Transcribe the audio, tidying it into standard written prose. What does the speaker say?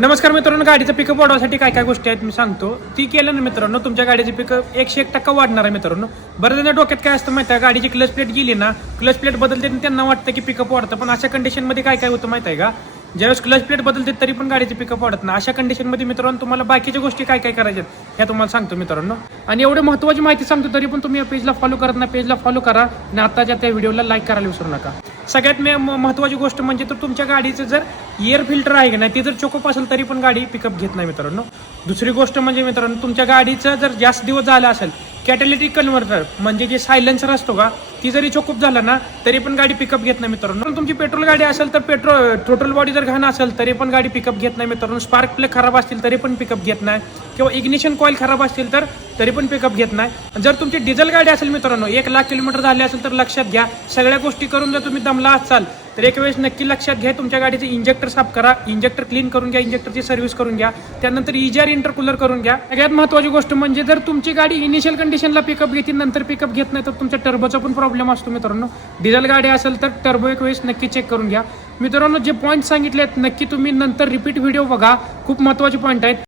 नमस्कार मित्रांनो, गाडीचं पिकअप वाढवण्यासाठी काय काय गोष्टी आहेत मी सांगतो. ती केलं ना मित्रांनो, तुमच्या गाडीची पिकअप 101% वाढणार आहे मित्रांनो. बरं जण डोक्यात काय असतं माहिती आहे, गाडीची क्लच प्लेट गेली ना, क्लच प्लेट बदलते आणि त्यांना वाटतं की पिकअप वाढतं, पण अशा कंडिशनमध्ये काय काय होतं माहिती आहे का, ज्यावेळेस क्लच प्लेट बदलते तरी पण गाडीची पिकअप वाढत नाही. अशा कंडिशनमध्ये मित्रांनो तुम्हाला बाकीच्या गोष्टी काय काय करायच्या ह्या तुम्हाला सांगतो मित्रांनो. आणि एवढी महत्त्वाची माहिती सांगतो तरी पण तुम्ही या पेजला फॉलो करत नाही. पेजला फॉलो करा आणि आताच्या त्या व्हिडिओला लाईक करायला विसरू नका. सगळ्यात महत्त्वाची गोष्ट म्हणजे तर तुमच्या गाडीचं जर एअर फिल्टर आहे की नाही ते जर चोकअप असेल तरी पण गाडी पिकअप घेत नाही मित्रांनो. दुसरी गोष्ट म्हणजे मित्रांनो, तुमच्या गाडीचं जर जास्त दिवस झाला असेल, कॅटॅलिटिक कन्व्हर्टर म्हणजे जे सायलेन्सर असतो का, ती जरी चोकअप झाला ना तरी पण गाडी पिकअप घेत नाही मित्रांनो. तुमची पेट्रोल गाडी असेल तर टोटल बॉडी जर घाण असेल तरी पण गाडी पिकअप घेत नाही मित्रांनो. स्पार्क प्लग खराब असतील तरी पण पिकअप घेत नाही, किंवा इग्निशन कॉईल खराब असतील तर तरी पण पिकअप घेत नाही. जर तुमची डिझेल गाडी असेल मित्रांनो, 1,00,000 किलोमीटर झाले असेल तर लक्षात घ्या, सगळ्या गोष्टी करून जर तुम्ही दमला असाल तर एक वेळेस नक्की लक्षात घ्या, तुमच्या गाडीचे इंजेक्टर साफ करा, इंजेक्टर क्लीन करून घ्या, इंजेक्टरची सर्व्हिस करून घ्या, त्यानंतर EGR इंटरकूलर करून घ्या. सगळ्यात महत्त्वाची गोष्ट म्हणजे जर तुमची गाडी इनिशियल कंडिशनला पिकअप घेते नंतर पिकअप घेत नाही तर तुमच्या टर्बोचा पण प्रॉब्लेम असतो मित्रांनो. डिझेल गाडी असेल तर टर्बो एक वेळेस नक्की चेक करून घ्या मित्रांनो. जे पॉईंट सांगितले आहेत नक्की तुम्ही नंतर रिपीट व्हिडिओ बघा, खूप महत्त्वाचे पॉईंट आहेत.